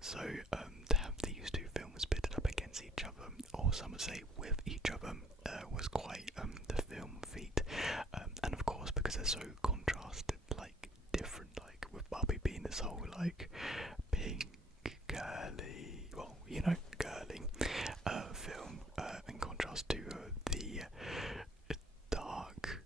So to have these two films pitted up against each other, or some would say with each other, was quite the film feat. And of course, because they're so contrasted, like different, like with Barbie being this whole like pink, girly, well, you know, girly film, in contrast to the dark,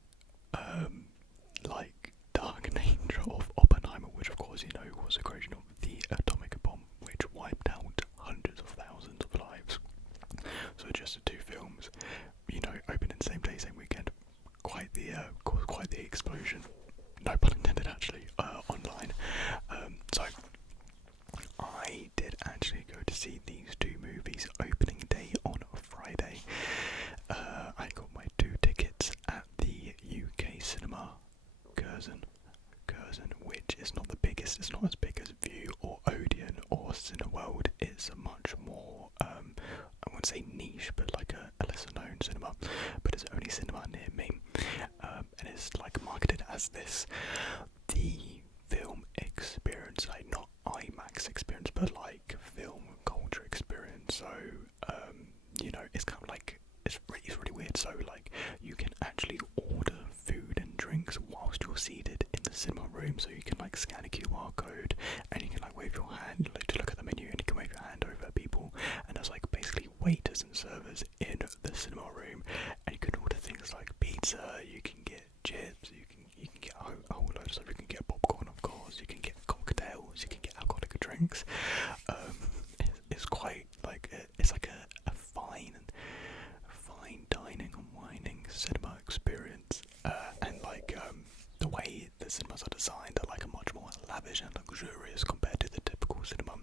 like dark nature of Oppenheimer, which of course, you know, was the creation of the atomic bomb, which wiped out hundreds of thousands of lives. So just the two films, you know, opened in the same day, same weekend, caused quite the explosion. No pun intended, actually, online. So I did actually go to see these two movies opening day on Friday. I got my 2 tickets at the UK cinema Curzon, which is not the biggest. It's not as big as View or Odeon or Cineworld. It's a much more, I wouldn't say niche, but like a lesser known cinema. But it's the only cinema near me, and it's like marketed as this, the film experience, like not IMAX experience, but like film culture experience. So, you know, it's kind of like, it's really weird. So like, you can actually order food and drinks whilst you're seated in the cinema room. So you can like scan a QR code and you can like wave your hand like, to look at the menu, and you can wave your hand over at people, and there's like basically waiters and servers in the cinema room, and you can order things like pizza, you can get chips, you can get a whole load of stuff. You can get popcorn, of course, you can get cocktails, you can get alcoholic drinks. It's quite like it's like a fine dining and wining cinema experience, and like the way the cinemas are designed are like a much more lavish and luxurious compared to the typical cinema.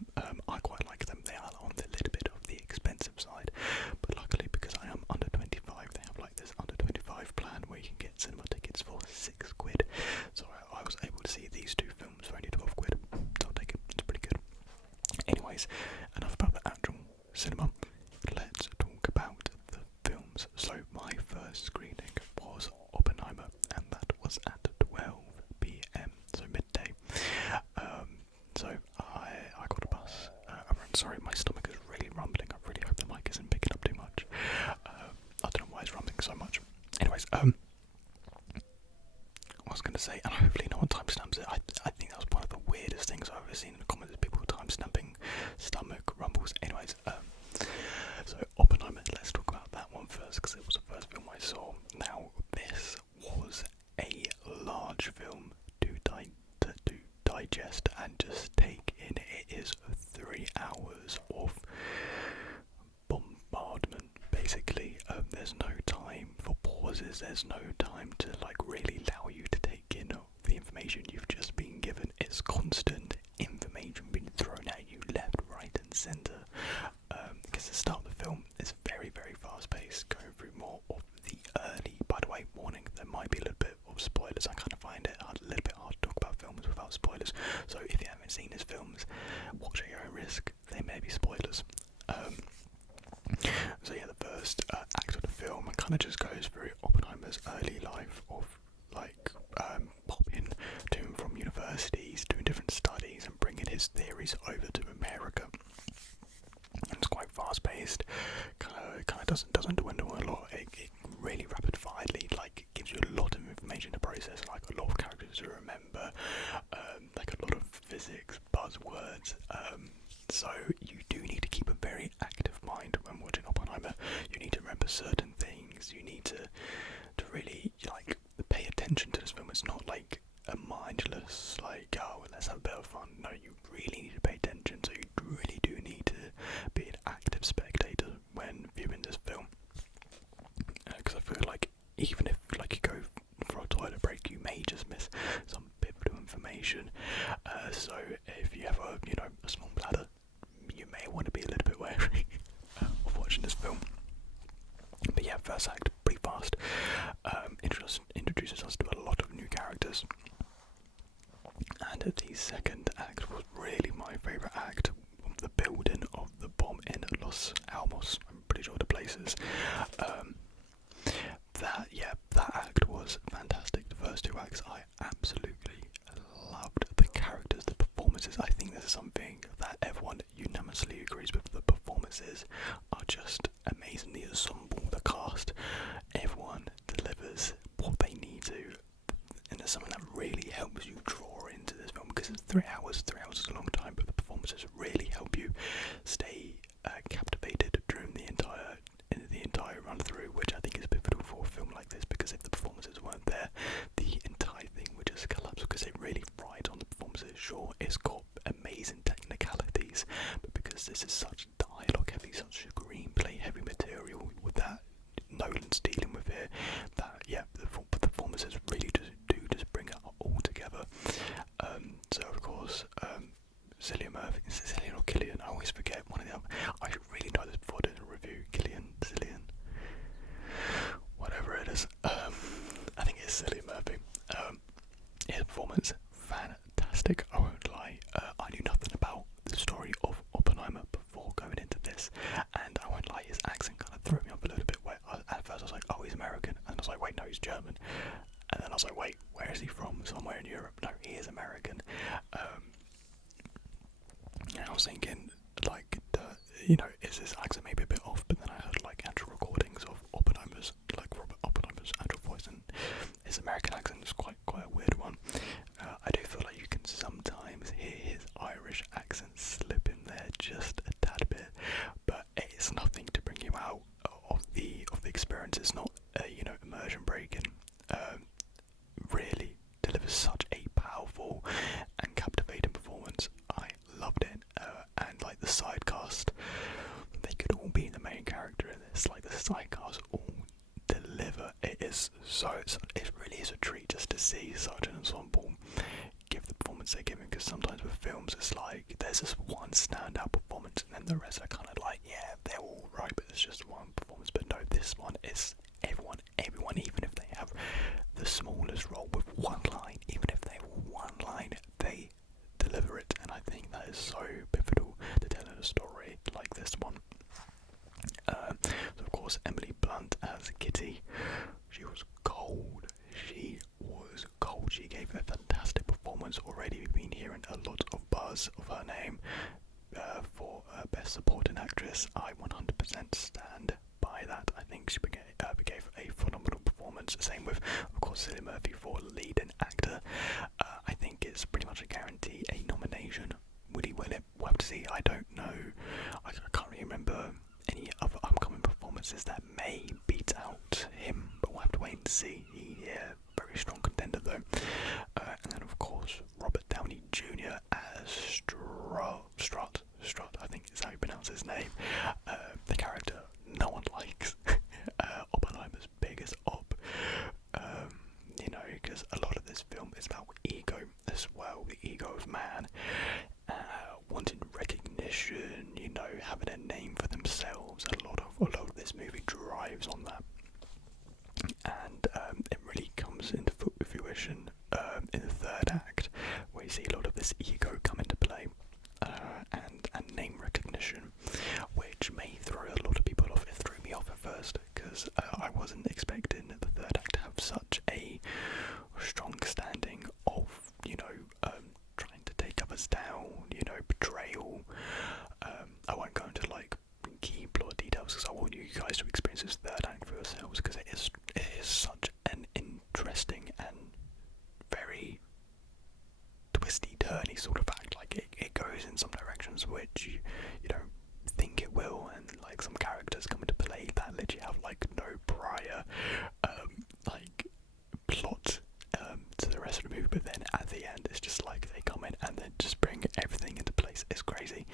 I quite like them. They are on the little bit of the expensive side, but luckily because I am under 25, they have like this under 25 plan where you can get cinema tickets for £6. So I was able to see these two films for only £12. So I'll take it. It's pretty good. Anyways, enough about the actual cinema. Let's talk about the films. So my first screening was Oppenheimer, and that was at 12 p.m, so midday. So I got a bus. I'm sorry, my stomach is really rumbling. I really hope the mic isn't picking up too much. I don't know why it's rumbling so much. Anyways, what I was going to say, and hopefully no one timestamps it. I think that was one of the weirdest things I've ever seen in the comments, people timestamping stomach rumbles. Anyways, so Oppenheimer, let's talk about that one first, because it was the first film I saw. Now, this was a large film to digest and just take in. It is 3 hours of bombardment, basically. There's no time for pauses, there's no time to like really allow you to take in the information you've just been given. It's constant information being thrown at you left, right and centre. Because the start of the film is very, very fast paced, going through more of the early, by the way, warning, there might be a little bit of spoilers. I kind of find it a little bit hard to talk about films without spoilers, so if you haven't seen his films, watch at your own risk, they may be spoilers. So yeah, the first act of the film kind of just goes through Oppenheimer's early life of like popping to and from universities, doing different studies and bringing his theories over to America. And it's quite fast paced, kind of doesn't dwindle a lot. It really rapid firely like gives you a lot of information to process, like a lot of characters to remember, like a lot of physics buzzwords. So you do need to keep a very active mind when watching Oppenheimer. You need to remember certain things. You need to really like pay attention to this film. It's not like a mindless like, oh, let's have a bit of fun. No, you really need to pay attention. So you really do need to be an active spectator when viewing this film. Because I feel like even if like you go for a toilet break, you may just miss some pivotal information. So if you have a small bladder, you may want to be a little bit wary of watching this film. But yeah, first act pretty fast. Introduces us to a lot of new characters. And the second act was really my favourite act, of the building of the bomb in Los Alamos. I'm pretty sure the place is. That act was fantastic. The first two acts I absolutely loved. The characters, the performances. I think this is something that everyone performances are just amazing. The ensemble, the cast, everyone delivers what they need to, and it's something that really helps you draw into this film, because it's 3 hours. 3 hours is a long time, but the performances really help you stay captivated during the entire run through, which I think is pivotal for a film like this, because if the performances weren't there, the entire thing would just collapse, because it really rides on the performances. Sure, it's got amazing technicalities, but because this is such dialogue heavy, such screenplay heavy material with that Nolan's dealing with here, that the performances really just bring it all together. So of course, Cillian Murphy, is it Cillian or Killian? I always forget one of the other. I should really know this before doing a review. Cillian, whatever it is. I think it's Cillian Murphy. His performance, fantastic. I won't lie. I knew nothing about the story of Oppenheimer before going into this, and I won't lie, his accent kind of threw me off a little bit. At first I was like, oh, he's American, and I was like, wait, no, he's German, and then I was like, wait, where is he from? Somewhere in Europe? No, he is American. And I was thinking, like, is his accent maybe a bit off? But then I heard like actual recordings of Oppenheimer's, like Robert Oppenheimer's actual voice, and his American accent is quite a weird one. I do feel like you can sometimes hear his Irish accent slip in there just a tad bit, but it's nothing to bring you out of the experience. It's not immersion breaking. Really delivers such a powerful and captivating performance. I loved it, and like the side cast, they could all be the main character in this. Like the side cast all deliver. It really is a treat just to see such an ensemble give the performance they're giving, because sometimes with films it's like there's this one standout performance and then the rest are kind of like, yeah, they're all right, but it's just one performance. But no, this one is everyone, even if they have the smallest role with one line, even if they have one line, they deliver it, and I think that is so pivotal to telling a story like this one. So of course, Emily Blunt as Kitty, she was cold. She gave a fantastic performance. Already we've been hearing a lot of buzz of her name for Best Supporting Actress. I 100% stand by that. I think she gave a phenomenal performance. Same with, of course, Cillian Murphy for leading actor. I think it's pretty much a guarantee, a nomination. Will he win it? We'll have to see. I don't know. I can't really remember any other upcoming performances that may beat out him, but we'll have to wait and see. Very strong contender though. And then of course Robert Downey Jr. as Strut, I think is how you pronounce his name. The character no one likes. Oppenheimer's biggest op. Because a lot of this film is about ego as well, the ego of man, wanting recognition, having a name for themselves. A lot of this movie drives on that, and it really comes into fruition in the third act, where you see a lot of this ego come into play, and name recognition, which may throw a lot of people off. It threw me off at first, because I wasn't expecting the third act to have such a strong standing of, trying to take others down, betrayal. I won't go into like key plot details, because I want you guys to experience this third act for yourselves, because it is such an interesting and very twisty turny sort of act. Like it goes in some directions which you don't think it will, and like some characters come into play that literally have like no prior like plot to the rest of the movie, but then at the end it's just like they come in and then just bring everything into place. It's crazy.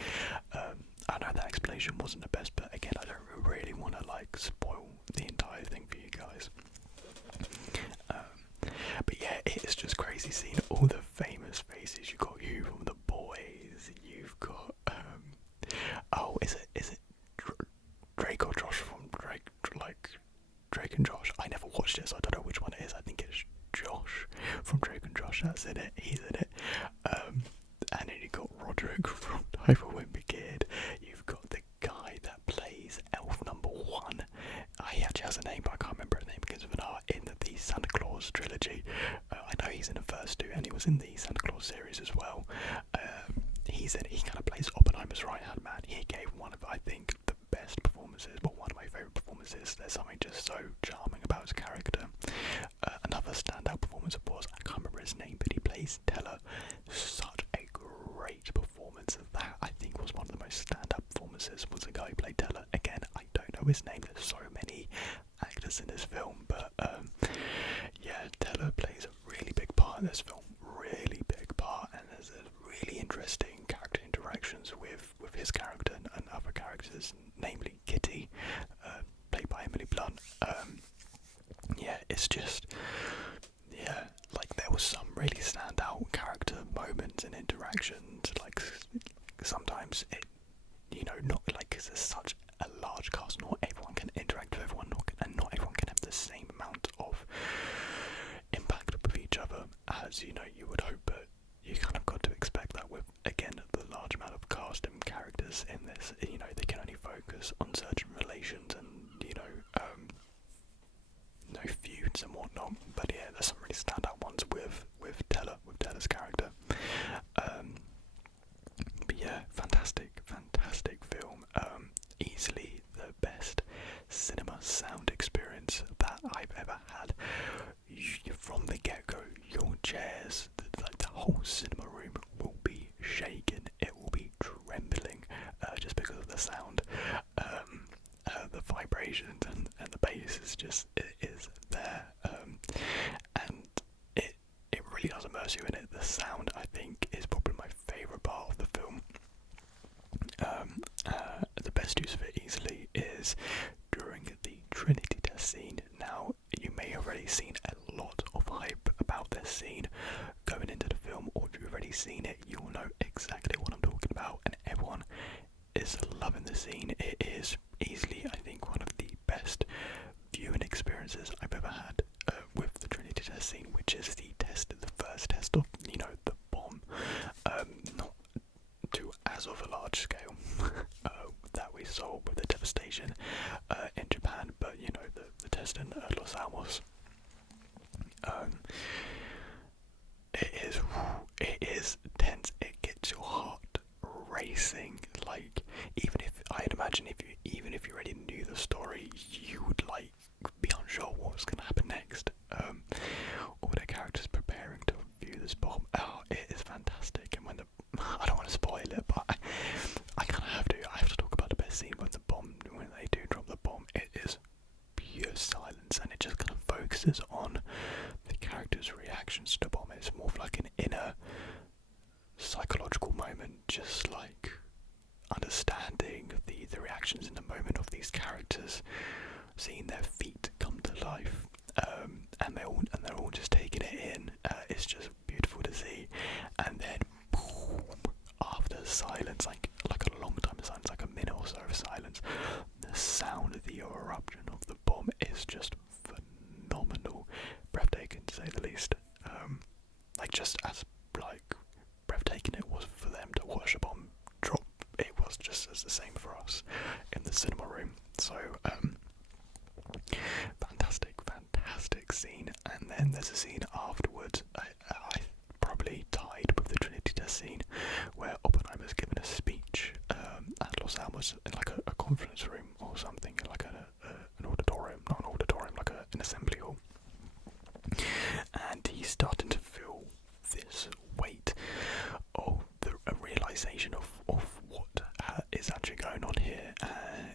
I know that explanation wasn't the best, but again, I don't really want to like spoil the entire thing for you guys. But yeah, it is just crazy seeing all the famous faces. You've got you from The Boys. You've got is it Drake or Josh from Drake and Josh? I never watched it, so I don't know which one it is. I think it's Josh from Drake and Josh. That's in it. He's in it. And then you've got Roderick from Type of Wimpy Kid. You've got the guy that plays Elf Number 1. He actually has a name, but I can't remember his name because of an art in the Santa Claus trilogy. I know he's in the first two, and he was in the Santa Claus series as well. He kind of plays Oppenheimer's right hand man. He gave one of, I think, the performances, but one of my favourite performances. There's something just so charming about his character. Another standout performance, of course, I can't remember his name, but he plays Teller. Such a great performance. That, I think, was one of the most standout performances, was the guy who played Teller. Again, I don't know his name, there's so many actors in this film, but yeah, Teller plays a really big part in this film, really big part, and there's a really interesting character interactions with his character and other characters, namely Kitty, played by Emily Blunt. Yeah, it's just, yeah, like there was some really standout character moments and interactions. Like sometimes it, not like 'cause there's such a large cast, not everyone can interact with everyone, and not everyone can have the same amount of impact with each other as you would hope. But you kind of got to expect that with, again, the large amount of cast and characters in this. They can only focus on certain relations and no feuds and whatnot. But yeah, there's some really standout ones with Teller's character. But yeah, fantastic film. Easily the best cinema sound experience that I've ever had. From the get-go, your chairs, the whole cinema room will be shaking. It will be trembling, just because of the sound. The vibrations and the bass is there, and it really does immerse you in it. The sound, I think, is probably my favourite part of the film. The best use of it easily is during the Trinity test scene. Now, you may have already seen a lot of hype about this scene going into the film, or if you've already seen it, you will know exactly what I'm talking about, and everyone is loving the scene. It is easily, I think, one of the best viewing experiences I've ever had with the Trinity test scene, which is the first test of, the bomb. Not to as of a large scale that we saw with the devastation in Japan, but the test in Los Alamos. It is tense. It gets your heart racing. Like, I'd imagine even if you already knew the story, you would be unsure what was going to happen next. All the characters preparing to view this bomb. Oh, it is fantastic. And I don't want to spoil it, but I kind of have to. I have to talk about the best scene when they do drop the bomb. It is pure silence, and it just kind of focuses on the characters' reactions to the bomb. It's more of like an inner psychological moment, just like understanding the reactions in the moment of these characters, seeing their feet come to life, and they're all just taking it in. It's just beautiful to see. And then boom, after silence, like a long time of silence, like a minute or so of silence, the sound of the eruption of the bomb is just phenomenal, breathtaking to say the least. Just as breathtaking it was for them to watch a bomb drop, it was just as the same for us in the cinema room. So fantastic scene. And then there's a scene afterwards, I probably tied with the Trinity test scene, where Oppenheimer's given a speech at Los Alamos in like a conference room or something, like an auditorium, not an auditorium, like an assembly hall. And he's starting to feel this weight of a realisation of what is actually going on here,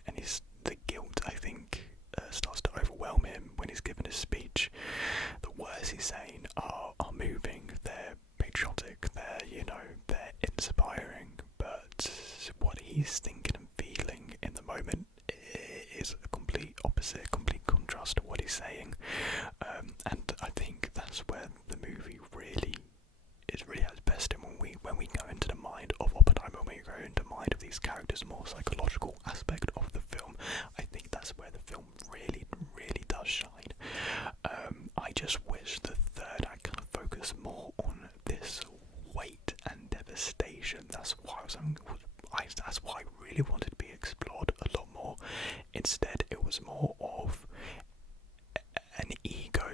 and the guilt, I think, starts to overwhelm him when he's given his speech. The words he's saying are moving, they're patriotic, they're inspiring, but what he's thinking and feeling in the moment is a complete opposite, complete contrast to what he's saying. And I think that's where the movie really at its best, and when we go into the mind of Oppenheimer, when we go into the mind of these characters, more psychological aspect of the film, I think that's where the film really does shine. I just wish the third act kind of focused more on this weight and devastation. That's why that's why I really wanted to be explored a lot more. Instead, it was more of an ego,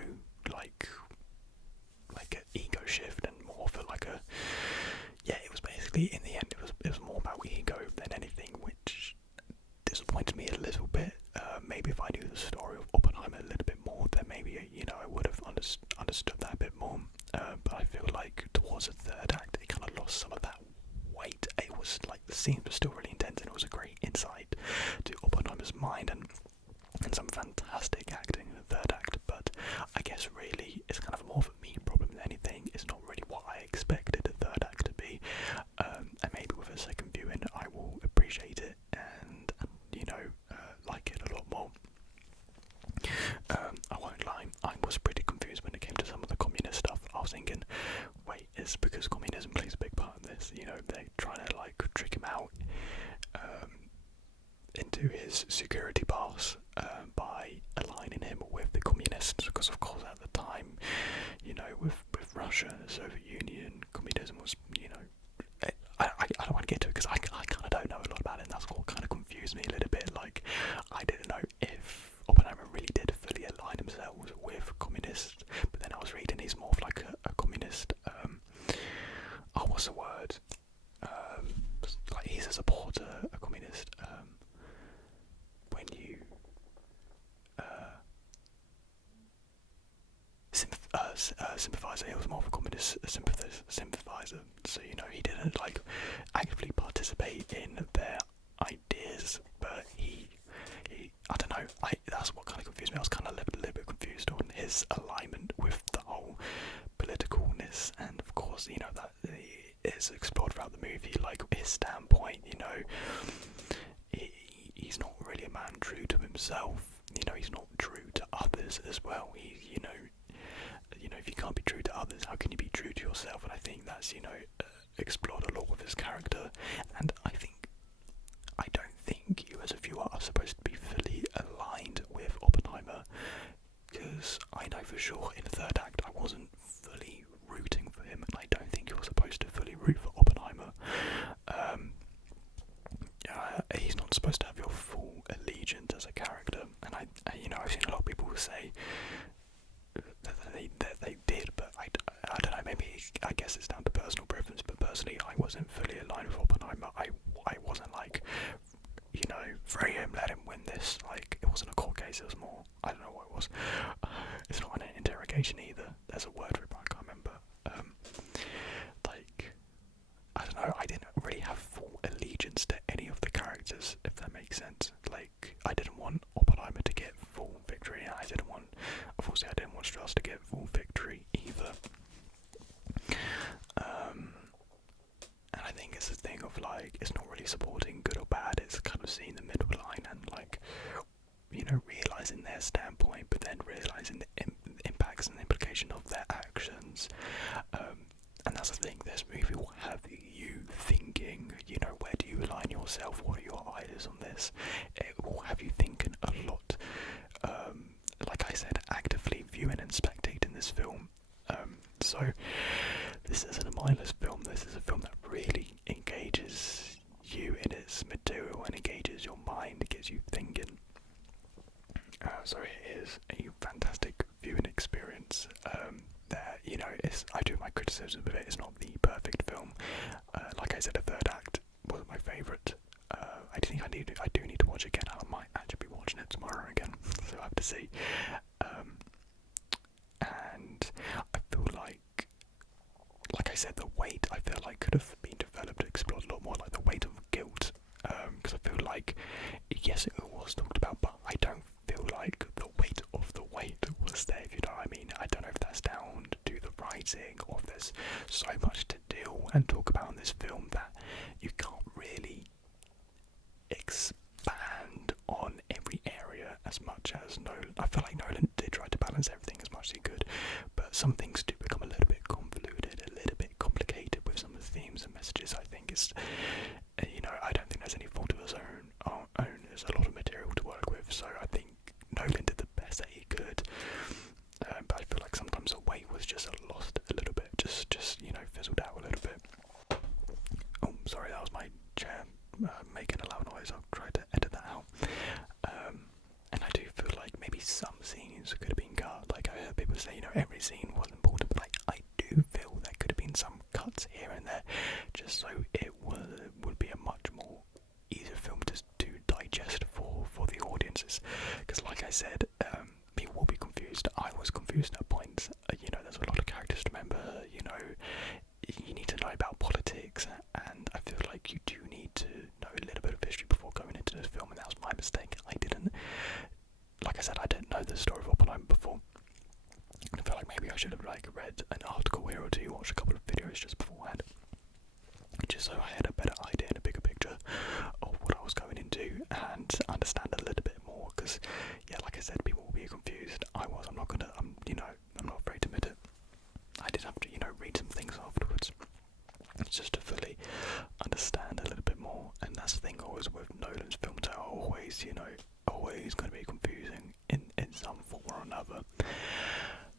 like an ego shift, and more for it was basically, in the end, it was more about ego than anything, which disappointed me a little bit. character's mind, and some fantastic acting in the third act, but I guess really it's kind of more of a me problem than anything. It's not really what I expected the third act to be, and maybe with a second viewing I will appreciate it and like it a lot more. I won't lie, I was pretty confused when it came to some of the communist stuff. I was thinking, wait, it's because communism plays a big part in this, they're trying to like trick him out into his security pass by aligning him with the communists, because of course at the time, with Russia and the Soviet Union, communism was, I don't want to get to it because I kind of don't know a lot about it, and that's what kind of confused me a little bit. Like, I didn't know if Oppenheimer really did fully align himself with communists, but then I was reading he's more of like a communist, what's the word? Like he's a supporter, a communist, when you sympathizer. He was more of a communist sympathizer, so he didn't like actively participate in their ideas, but he I don't know, that's what kind of confused me. I was kind of a little bit confused on his alignment with the whole politicalness, and of course that is explored throughout the movie, like his standpoint. He's not really a man true to himself. He's not true to others as well. If you can't be true to others, how can you be true to yourself? And I think that's explored a lot with his character. And I don't think you as a viewer are supposed to be fully aligned with Oppenheimer, because I know for sure in the third act I wasn't fully rooting for him, and I don't think you're supposed to fully root for Oppenheimer. He's not supposed to have your full allegiance as a character, and I've seen a lot of people say that they did, but I don't know, maybe I guess it's down to personal preference, but personally I wasn't fully aligned with Oppenheimer. I wasn't like, free him, let him win this. Like, it wasn't a court case, it was more, I don't know what it was. It's not an interrogation either, there's a word for it but I can't remember. I don't know, I didn't really have full allegiance to any of the characters, if that makes sense. Like, I didn't want Oppenheimer to get full victory, and I didn't want Strauss to get full victory either. And I think it's a thing of like, it's not really supporting good or bad, it's kind of seeing the middle line and like, realising their standpoint, but then realising the impacts and the implication of their actions. And that's the thing, this movie will have you thinking, where do you align yourself, what are your ideas on this? It will have you thinking a lot. Like I said, actively viewing and spectating this film. So this isn't a mindless film, this is a film that really engages you in its material and engages your mind, gets you thinking. So it is a fantastic viewing experience. I do my criticism of it. It's not the perfect film. Like I said, the third act was my favourite. I think I do need to watch it again. I might actually be watching it tomorrow again, so I have to see. And I feel like I said, the weight I feel like could have been developed, explored a lot more, like the weight of guilt. Because I feel like, yes, it was talked about, but I don't feel like the weight of the weight was there, if you know what I mean. I don't know if that's down to the writing, or if there's so much to deal and talk about in this film that you can't really expand on every area as much as Nolan. I feel like Nolan did try to balance everything as much as he could, but some things do become a little bit convoluted, a little bit complicated with some of the themes and messages. I think it's, I don't think there's any fault of his own. There's a lot of material to work with, so I think Nolan did the best that he could. But I feel like sometimes the weight was just lost a little bit, just fizzled out a little bit. Oh, sorry, that was my chair making a loud noise. I'll try to edit that out. And I do feel like maybe some scenes could have been cut. Like, I heard people say, every scene was important, but like, I do feel there could have been some cuts here and there, just so it would be a much more easier film to digest for the audiences. Because like I said, people will be confused. I was confused at points. There's a lot of characters to remember. You need to know about politics, and I feel like you do need to know a little bit of history before going into this film, and that was my mistake. I and understand a little bit more, because yeah, like I said, people will be confused. I'm not gonna, I'm not afraid to admit it. I did have to, read some things afterwards, just to fully understand a little bit more. And that's the thing always with Nolan's films, they're always, always going to be confusing in some form or another.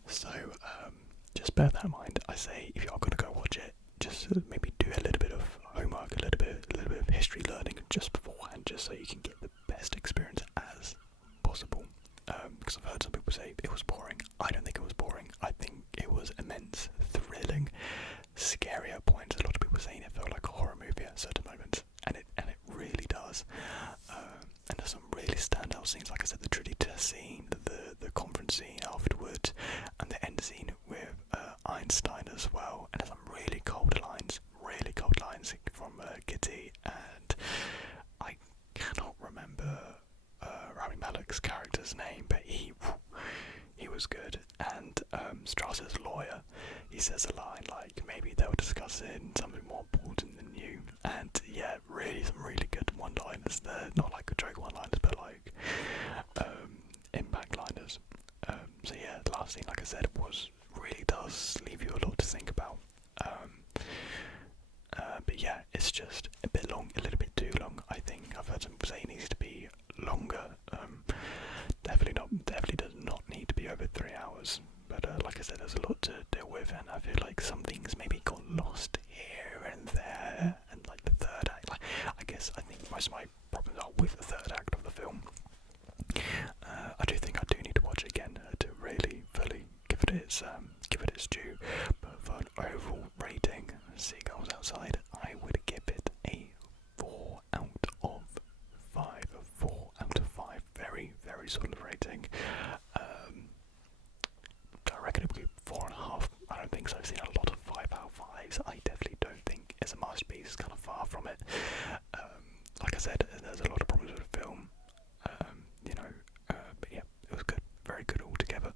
So just bear that in mind. I say, if you're going to go watch it, just maybe do a little bit of homework, a little bit of history learning just beforehand, just so you can get the best experience as possible. Because I've heard some people say it was boring. I don't think it was boring. I think it was immense, thrilling, scary at points. A lot of people saying it felt like a horror movie at certain moments, and it really does. And there's some really standout scenes, like I said, the Trinity test scene, the conference scene afterwards, and the end scene with Einstein as well. And there's some really cold lines from Kitty, and I cannot remember Rami Malek's character's name, but he was good. And Strasser's lawyer, he says a line like, maybe they were discussing something more important than you. And yeah, really some really good one-liners there, not like a joke one-liners, but like impact liners. So yeah, the last scene, like I said, really does leave you a lot to think about. But yeah, it's just a bit long, a little bit too long. I think I've heard some people say it needs to be longer. Definitely does not need to be over 3 hours. But like I said, there's a lot to deal with, and I feel like some things maybe got lost here and there, and like the third act. Like, I think most of my problems are with the third act of the film. I do think I do need to watch it again to really fully give it its due. But for an overall rating, Seagulls Outside, I would give it a 4 out of 5. A 4 out of 5. Very, very solid rating. I reckon it would be 4.5. I don't think so. I've seen a lot of 5 out of 5s. I definitely don't think it's a masterpiece. It's kind of far from it. Like I said, there's a lot of problems with the film. But yeah, it was good. Very good altogether.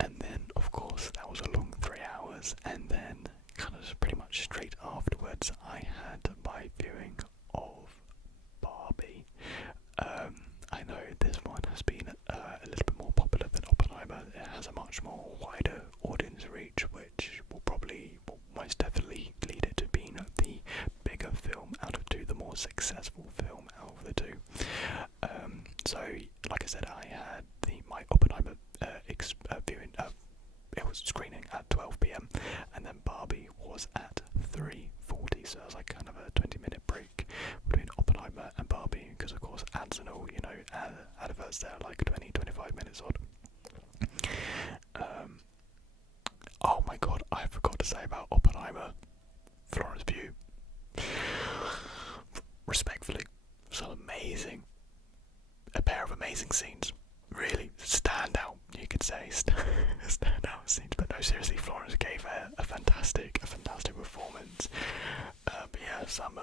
And then, of course, that was a long 3 hours. And then, kind of pretty much straight afterwards, I had my viewing of Barbie. I know this one has been a little bit more popular than Oppenheimer. It has a much more wider audience reach, which will most definitely lead it to being the bigger film out of two, the more successful film out of the two. So, like I said, I had my Oppenheimer viewing. It was screening at 12 p.m. and then Barbie was at 3:40. So it was like kind of a 20-minute break between Oppenheimer and Barbie, because of course ads and all, adverts there like 20-25 minutes odd. Oh my god, I forgot to say about Oppenheimer, Florence Pugh. Respectfully, a pair of amazing scenes. Really stand out, you could say, stand out scenes. But no, seriously, Florence gave a fantastic performance. But yeah, some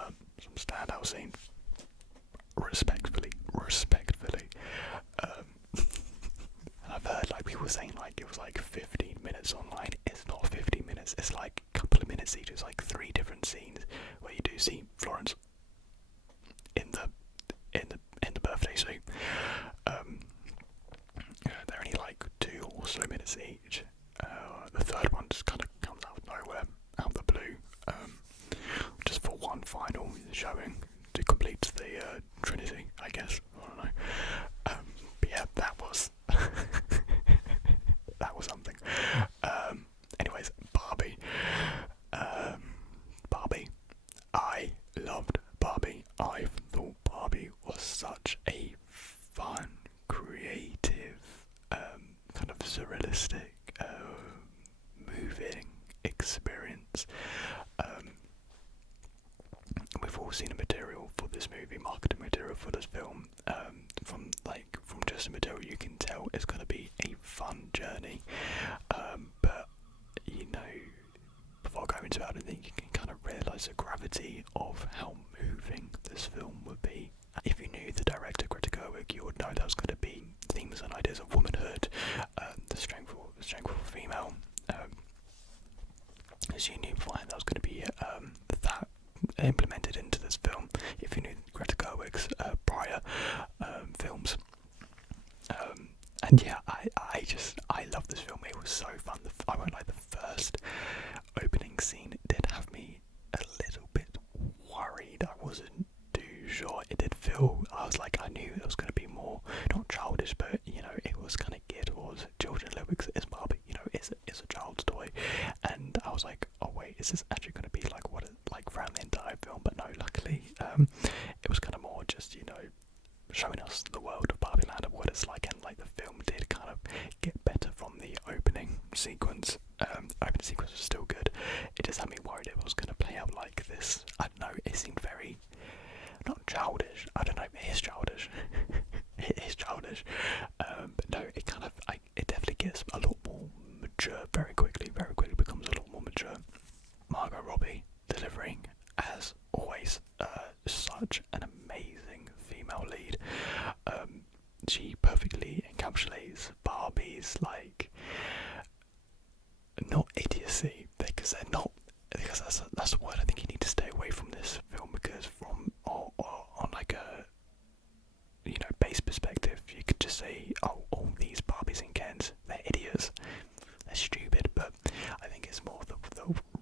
standout scenes. Respectfully. I've heard like people saying like it was like 15 minutes online. It's not 15 minutes. It's like a couple of minutes each. It's like 3 different scenes where you do see Florence in the birthday suit. They're only like 2 or so minutes each. The third one just kind of comes out of nowhere, out of the blue, just for one final showing to complete the Trinity, I guess. I don't know. But yeah, that was that was something. Anyways, Barbie. I loved Barbie. I thought Barbie was such a fun, creative, kind of surrealistic, moving experience. We've all seen the material for this movie, marketing material for this film. From just the material, you can tell it's going to be a fun journey. But before going into it, I don't think you can kind of realise the gravity of how moving this film would be. If you knew the director, Greta Gerwig, you would know that was going to be themes and ideas of womanhood, the strength of a female. As you knew beforehand, that was going to be that implemented into this film. If you knew Greta Gerwig's And yeah, I love this film. It was so fun. I won't lie, the first opening scene did have me a little bit worried. I wasn't too sure. It did feel, I was like, I knew it was going to be more, not childish, but, you know, it was kind of geared towards children a little bit, because it's Barbie, you know, it's a child's toy. And I was like, oh wait, is this actually going to be like what it like throughout the entire film? But no, luckily, it was kind of more just, you know, showing us the world of Barbie Land and what it's like, and like the film did kind of get better from the opening sequence. Opening sequence was still good. It just had me worried it was going to play out like this. I don't know, it seemed very, not childish, I don't know, it is childish. It is childish. But no, it kind of, it definitely gets a lot more mature very quickly becomes a lot more mature. Margot Robbie delivering, as always, such an amazing female lead. She perfectly encapsulates Barbie's, like, not idiocy, because they're not, because that's the word I think you need to stay away from this film, because from on like a, you know, base perspective, you could just say, oh, all these Barbies and Kens, they're idiots, they're stupid, but I think it's more the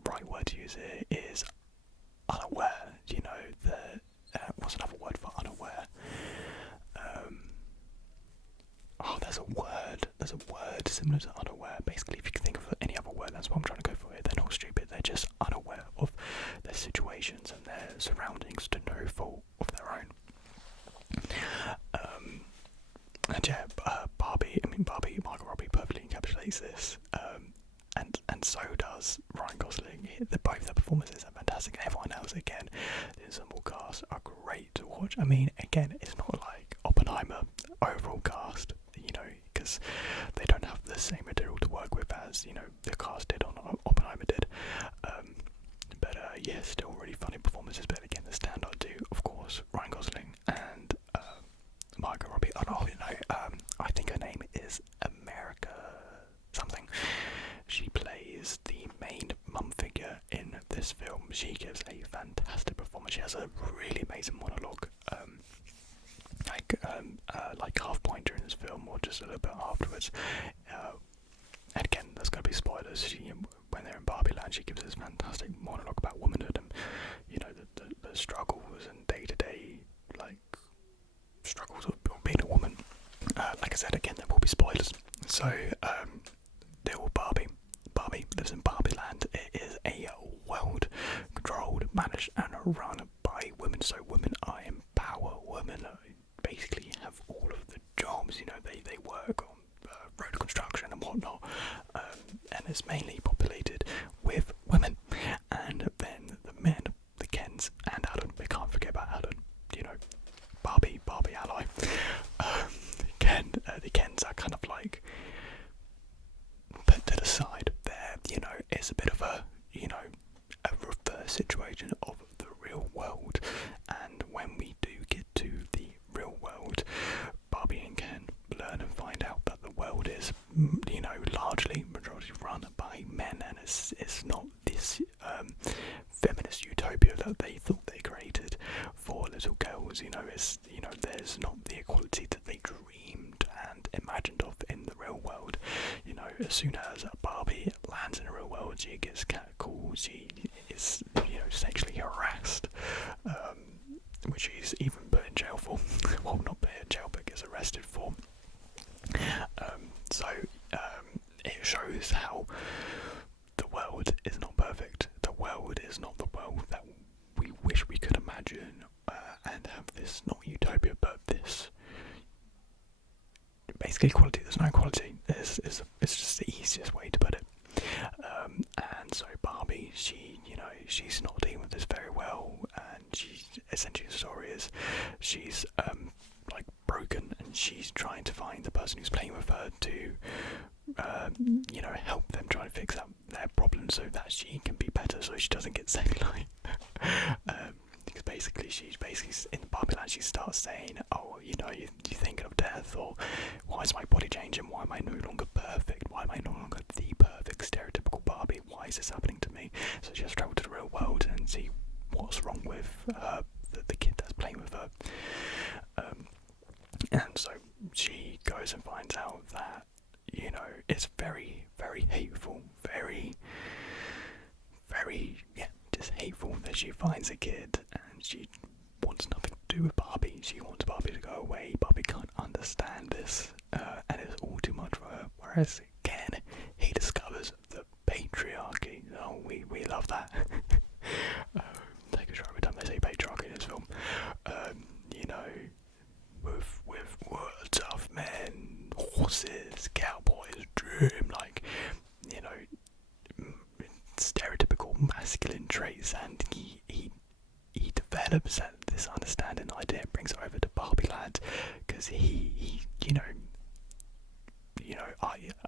right word to use here is unaware, you know, what's another word for unaware? There's a word similar to unaware. Basically, if you can think of any other word, that's what I'm trying to go for here. They're not stupid, they're just unaware of their situations and their surroundings to no fault of their own. And yeah, Barbie, Margot Robbie perfectly encapsulates this, and so does Ryan Gosling. Both their performances are fantastic, and everyone else, again, the ensemble cast are great to watch. I mean, again, it's not like Oppenheimer overall cast, you know, because they don't have the same material to work with as, you know, the cast did on Oppenheimer did. But yeah, still really funny performances. But again, the standout two, of course, Ryan Gosling and Margot Robbie. Oh no, I think her name is America something. She plays the main mum figure in this film. She gives a fantastic performance. She has a really amazing monologue, like half point during this film, or just a little bit afterwards. And again, there's going to be spoilers. When they're in Barbie Land, she gives this fantastic monologue about womanhood and, you know, the struggles and day-to-day, like, struggles of being a woman. Like I said, again, there will be spoilers. So, there will Barbie lives in Barbie Land. It is a world controlled, managed and run by women. So women are in power. Women basically have all of the jobs. You know, they work on road construction and whatnot, and it's mainly populated with women. And then the men, the Kens and Alan. We can't forget about Alan. You know, Barbie ally. The Kens are kind of like put to the side. There, you know, it's a bit of a, you know, a reverse situation of the real world. And when we do get to the real world, Barbie and Ken learn and find out that the world is, you know, largely majority run by men, and it's not this feminist utopia that they thought they created for little girls. You know, it's, you know, there's not the equality that they dreamed and imagined of in the real world. You know, as soon as Barbie lands in the real world, she gets catcalled, she is, you know, sexually harassed, which she's even put in jail for. Well, not put in jail, but gets arrested for. It shows how the world is not perfect. The world is not the world that we wish we could imagine, and have this, not utopia, but this basically equality. There's no equality. It's just the easiest way to put it. And so Barbie, she's not dealing with this very well, and she's essentially, the story is she's like broken, and she's trying to find the person who's playing with her to help them try to fix out their problems so that she can be better, so she doesn't get cellulite. Because basically she's in the Barbie Land, she starts saying, oh, you're thinking of death, or why is my body changing, why am I no longer perfect, why am I no longer the perfect stereotypical Barbie, why is this happening to me? So she has to travel to the real world and see what's wrong with the kid that's playing with her. And so she goes and finds out that to do with Barbie. She wants Barbie to go away. Barbie can't understand this, and it's all too much for her. Whereas Ken, he discovers the patriarchy. Oh, we love that. Take a shot every time they say patriarchy in this film. You know, with words of men, horses, cowboys, dream, like, you know, stereotypical masculine traits, and he develops this understanding idea and brings it over to Barbie Land, because he you know,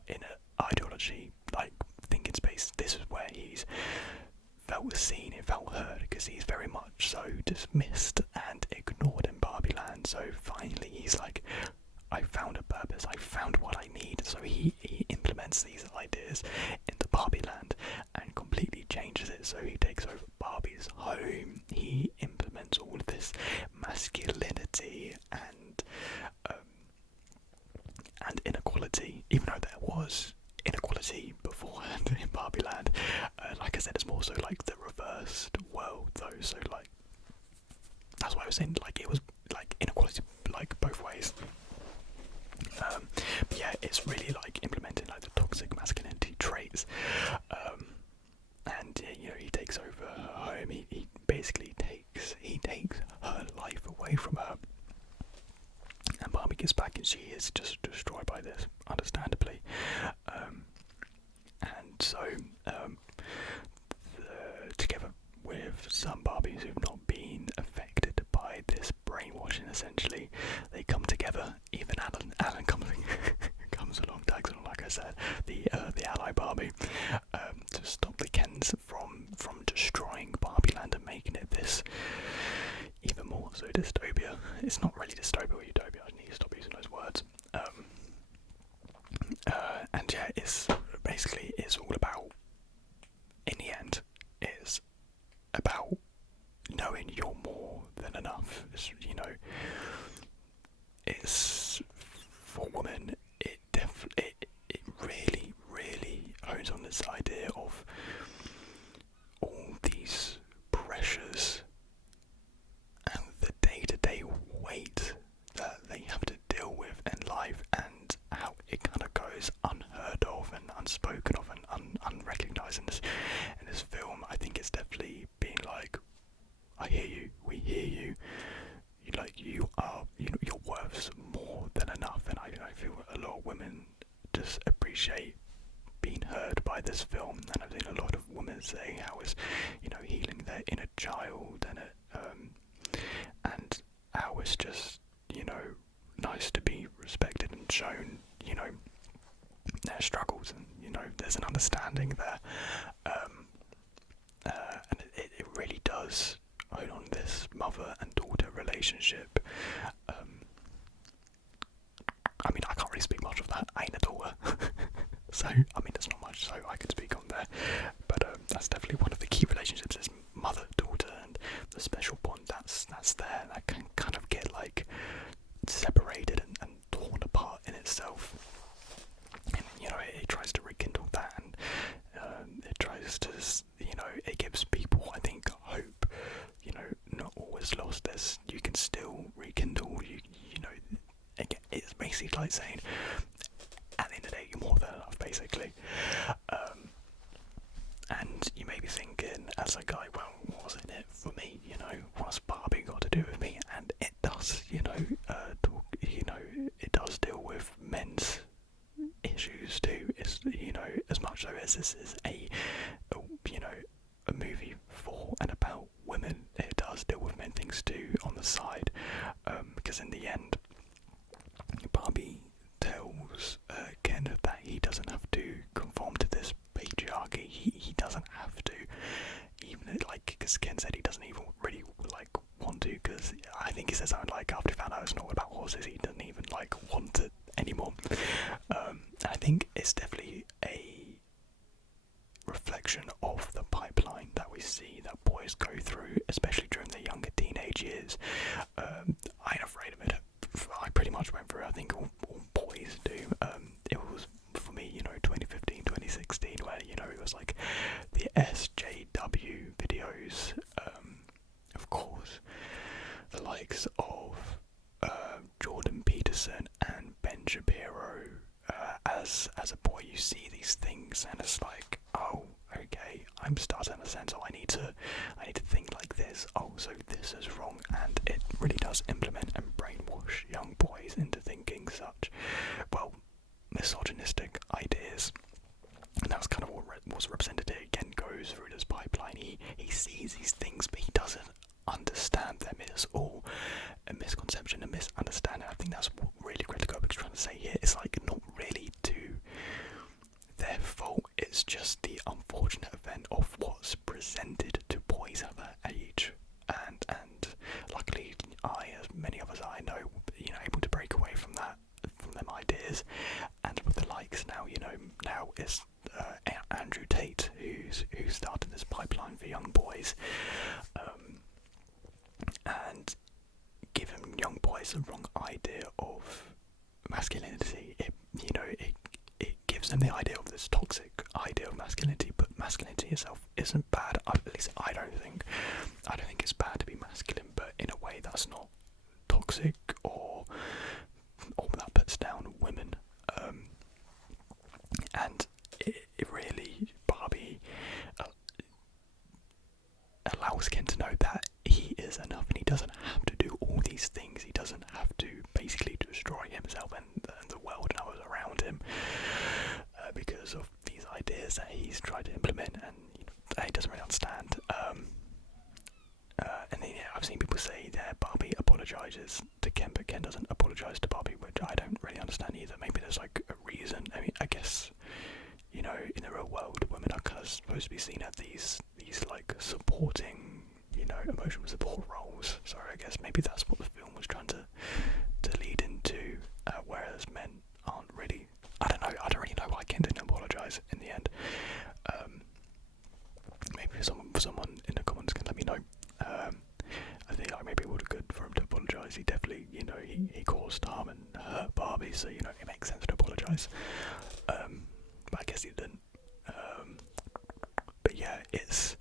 in an ideology, like, thinking space, this is where he's felt seen and felt heard, because he's very much so dismissed and ignored in Barbie Land. So finally he's like, I found a purpose, I found what I need. So he implements these ideas into Barbie Land and completely changes it. So he takes over Barbie's home, he implements all of this masculinity and inequality, even though there was inequality beforehand in Barbie Land. Like I said, it's more so like the reversed world though, so like, that's why I was saying, like, it was like inequality like both ways. But yeah, it's really like implementing like the toxic masculinity traits, and you know, he takes over her home. He basically takes her life away from her, and Barbie gets back, and she is just destroyed by this, understandably. And so, together with some Barbies who've not been affected by this brainwashing, essentially, they come together. Even Alan comes along, tags along, like I said, the ally Barbie, to stop the Kens from destroying Barbie Land and making it this even more so dystopia. It's not really dystopia or utopia. I need to stop using those words. And yeah, it's all about, in the end, it's about knowing you're more than enough. It's, you know, it's for women. It really hones on this idea of all these pressures and the day-to-day weight that they have to deal with in life, and how it kind of goes unheard of and unspoken of and unrecognised in this film. I think it's definitely being like, I hear you, we hear you. You are, you know, you're worth more than enough, and I feel a lot of women just appreciate being heard by this film, and I've seen a lot of women saying how it's, you know, healing their inner child, and how it's just, you know, nice to be respected and shown, you know, their struggles, and, you know, there's an understanding there, and it really does hone on this mother and daughter relationship. I mean, I can't really speak much of that. I ain't a daughter, so I mean, there's not much so I can speak on there. But that's definitely one of the key relationships: is mother-daughter, and the special bond that's there. That can kind of get like separated and torn apart in itself. And you know, it tries to rekindle that, and it tries to, you know, it gives people, I think, hope. You know, not always lost. You can still rekindle. You know, again, it's basically like saying, at the end of the day, you're more than enough, basically. And you may be thinking, as a guy, well, what's in it for me? You know, what's Barbie got to do with me? And it does. You know, it does deal with men's issues too. It's, you know, as much so as this is a movie for and about women, it does deal with men things too on the side, because in the end, Barbie tells Ken that he doesn't have to conform to this patriarchy. He doesn't have to, even like, because Ken said he doesn't even really like want to, because I think he says something like, after he found out it's not about horses, he doesn't even like want it anymore. I think it's definitely a reflection of the pipeline that we see that boys go through, especially during their younger teenage years. I ain't afraid of it. I pretty much went through, I think all boys do. It was, for me, you know, 2015, 2016, where, you know, it was like the SJW videos, of course, the likes Peterson and Ben Shapiro. As a boy, you see these things, and it's like, oh, okay, I'm starting to sense. Oh, I need to think like this. Oh, so this is wrong, and it really does implement and brainwash young boys into thinking such, well, misogynistic ideas. And that's kind of what was represented here. Again, goes through this pipeline. He sees these things, but he doesn't understand them. It's all a misconception, a misunderstanding. I think that's what really Greta Gerwig's trying to say here. It's like not really to their fault. It's just the unfortunate event of what's presented to boys at that age. And luckily, as many of us I know, able to break away from them ideas. And with the likes now, now it's Andrew Tate who started this pipeline for young boys, and giving young boys the wrong idea of masculinity. It gives them the idea of this toxic idea of masculinity, but masculinity itself isn't bad. At least I don't think it's bad to be masculine, but in a way that's not toxic or that puts down women. And it really, Barbie allows Ken to know that he is enough, and he doesn't have to do all these things. He doesn't have to basically destroy himself and the world and others around him because of these ideas that he's tried to implement, and he doesn't really understand. And then I've seen people say that Barbie apologises to Ken, but Ken doesn't apologise to Barbie, which I don't really understand either. Maybe there's like a reason. I mean, I guess in the real world, women are kind of supposed to be seen as these like supporting, emotional support roles. So I guess maybe that's what the film was trying to lead into, whereas men aren't really. I don't really know why Ken didn't apologise in the end. Maybe someone in the comments can let me know. I think maybe it would have been good for him to apologise. He definitely, he caused harm and hurt Barbie, so it makes sense to apologise. But I guess he didn't. But yeah, it's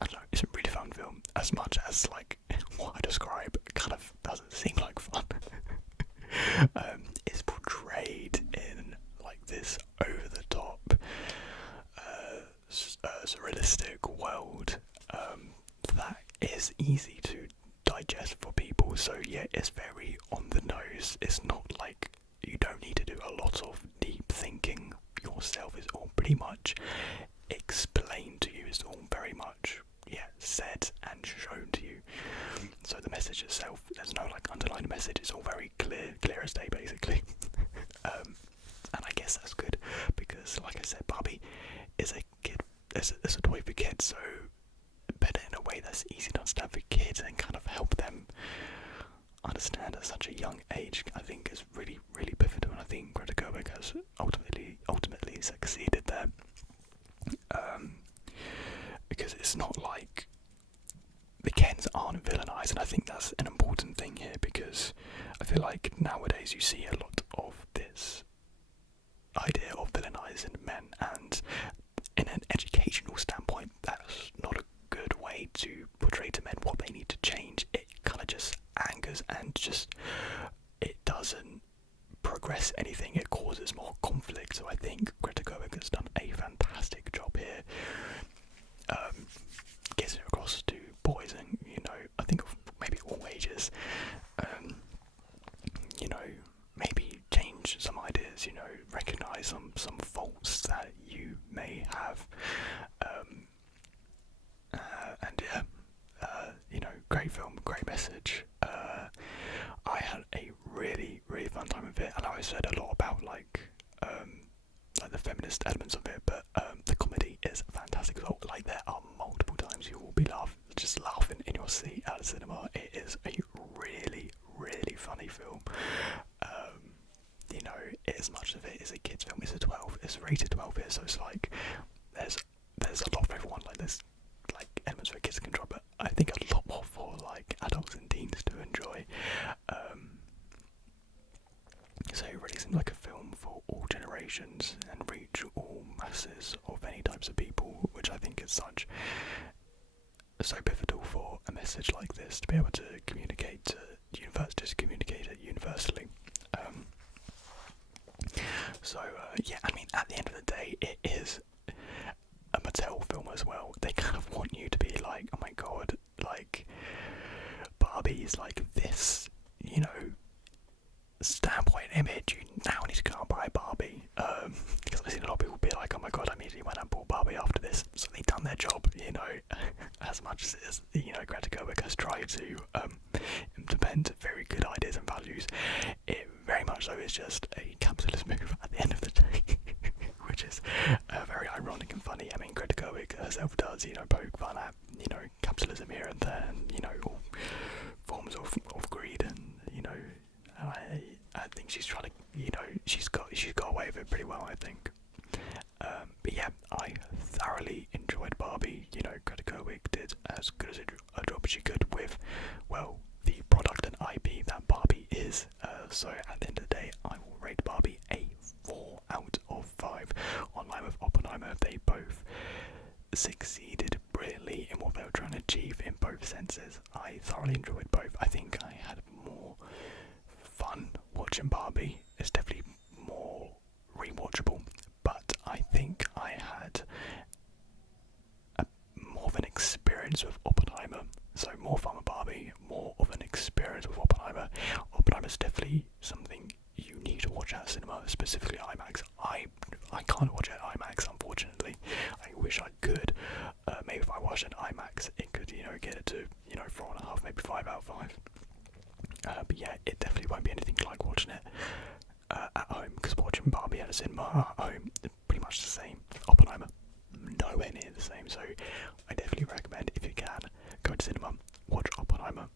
a really fun film. As much as like what I describe kind of doesn't seem like fun. It's portrayed in like this over the top, surrealistic world that is easy to digest for people. So yeah, it's very on the nose. It's not like you don't need to do a lot of deep thinking yourself. It's all pretty much explained to you. It's all very much said and shown to you. So the message itself, there's no like underlying message. It's all very clear as day basically. And I guess that's good because, like I said, Barbie is a kid. It's a toy for kids, so better in a way that's easy to understand for kids and kind of help them understand at such a young age. I think is really, really pivotal, and I think Greta Gerwig has ultimately succeeded there. Because it's not like the Kens aren't villainized, and I think that's an important thing here because I feel like nowadays you see a lot of this idea of villainizing men, and in an educational standpoint that's not a good way to portray to men what they need to change. It kind of just angers and just it doesn't progress anything. It causes more conflict. So I think Greta Gerwig has done a fantastic job here, getting it across to boys and I think maybe all ages. Maybe change some ideas, recognise some faults that you may have, great film, great message. I had a really, really fun time with it. I know I said a lot about like the feminist elements of it, but the comedy is fantastic as well. Like there are multiple times you will be laughing in your seat at the cinema. It is a really, really funny film. As much of it is a kids film, it's a 12, it's rated 12 here, so it's like there's a lot for everyone. Like there's like elements for kids to enjoy, but I think a lot more for like adults and teens to enjoy. So it really seems like a film for all generations and reach all masses of any types of people, which I think is so pivotal for a message like this to be able to communicate to communicate it universally. reviews. It very much so is just a capitalist move at the end of the day, which is very ironic and funny. I mean, Greta Gerwig herself does, poke fun at, capitalism here and there, and, all forms of greed, and, I think she's trying to, she's got away with it pretty well, I think. But yeah, I thoroughly enjoyed Barbie. Greta Gerwig did as good as a job as she could with, well, the product and IP that Barbie is. So at the end of the day, I will rate Barbie a 4 out of 5. Online with Oppenheimer, they both succeeded brilliantly in what they were trying to achieve in both senses. I thoroughly enjoyed both. I think I had more fun watching Barbie. It's definitely more rewatchable, but I think I had more of an experience with Oppenheimer. So more fun with Barbie, more of an experience with Oppenheimer. Oppenheimer's definitely something you need to watch at cinema, specifically IMAX. I can't watch it at IMAX, unfortunately. I wish I could. Maybe if I watched it at IMAX, it could, get it to, 4.5, maybe 5 out of 5. But yeah, it definitely won't be anything like watching it at home, because watching Barbie at a cinema at home is pretty much the same. Oppenheimer, nowhere near the same. So I definitely recommend, if you can, go to cinema, watch Oppenheimer,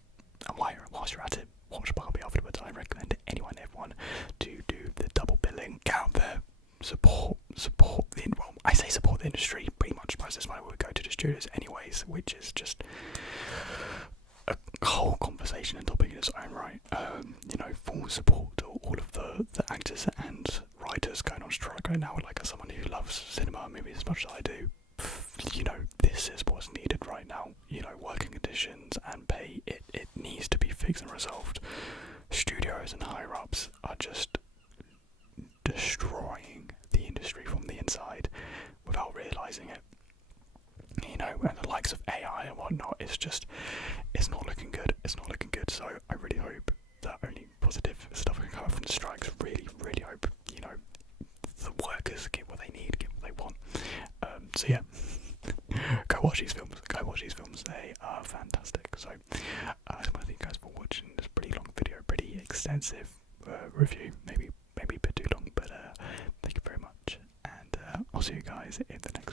and whilst you're at it, watch Barbie afterwards. I recommend anyone, everyone, to do the double billing. Get out there, support the, well, I say support the industry. Pretty much most of this money will go to the studios anyways, which is just a whole conversation and topic in its own right. Full support to all of the actors and writers going on strike right now. Like, as someone who loves cinema and movies as much as I do, this is what's needed right now. Working conditions and pay, it needs to be fixed and resolved. Studios and higher ups are just destroying the industry from the inside without realising it. And the likes of AI and whatnot, it's not looking good. It's not looking good. So I really hope that only positive stuff can come from the strikes. Really, really hope, the workers get what they need, get what they want. So yeah, go watch these films. They are fantastic. So I just want to thank you guys for watching this pretty long video, pretty extensive review. Maybe a bit too long, but thank you very much. And I'll see you guys in the next